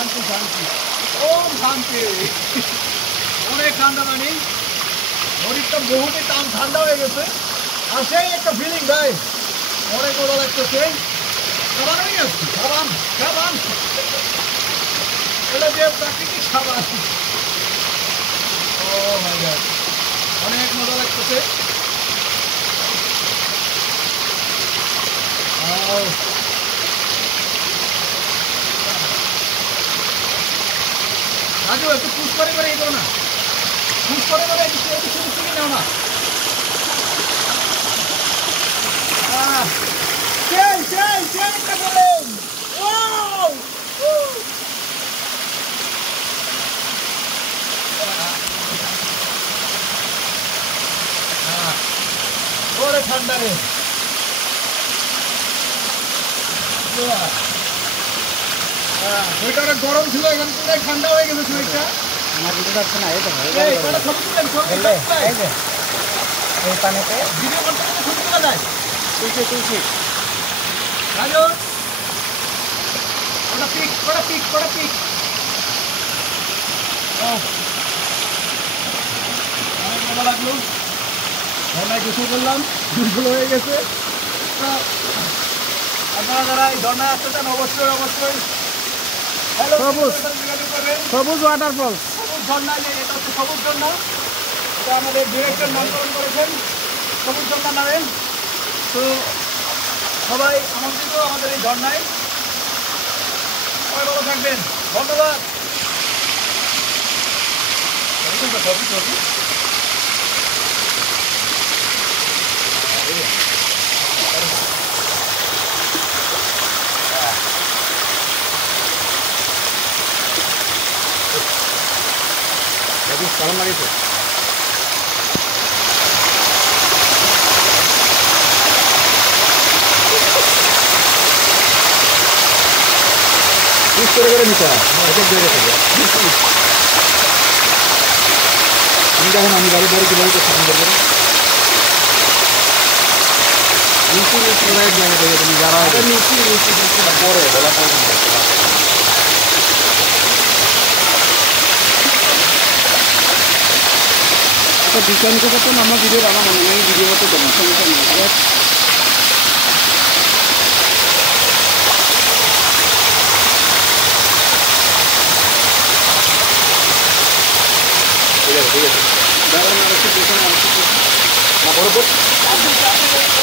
শান্তি শান্তি ওম শান্তি অনেক ঠান্ডা পানি শরীরটা বহুতই ঠান্ডা হয়ে গেছে আর সেই একটা ফিলিং ভাই অনেক মজা লাগতেছে সাবান হয়ে গেছে সাবান সাবান এটা যে প্রাকৃতিক সাবান ও মাই গড অনেক মজা লাগতেছে রাজু একটু পুশ করে এই করো না পুশ করে একটু শুরু নাও না সেই একটা বলেন ওরে ঠান্ডা রে ওইটা অনেক গরম ছিল এখন পুরো ঠান্ডা হয়ে গেছে শরীরটা আমার ভিডিও যাচ্ছে না এই তো এই কটা ছবি তুলেন এই যে এই পানিতে ভিডিও করতে করতে ছবি তোলা যায় তুলছি রাজু কটা পিক অনেক মজা লাগলো ঝর্ণায় গোসল করলাম দুর্বল হয়ে গেছে আপনারা যারা এই ঝর্ণায় আসতে চান অবশ্যই সবুজ ওয়াটারফল সবুজ ঝর্ণা এটা হচ্ছে সবুজ ঝর্ণা এটা আমাদের ডিরেক্টর নামকরণ করেছেন সবুজ ঝর্ণা নামে তো সবাই আমন্ত্রিত আমাদের এই ঝর্ণায় সবাই ভালো থাকবেন ধন্যবাদ সালাম লাগিয়েছে করে নিতে হয় জায়গা থেকে আমি দেখুন আমি বাড়ি বাড়ি কীভাবে করতে সুন্দর করে জায়গা থেকে তুমি যারা পরে বেলা একটা ডিজাইন করতে আমার ভিডিও বানা মনে নেই ভিডিও করতে দেবো সমস্যা নেই ঠিক আছে দাঁড়ান আর একটু দেখুন না বড়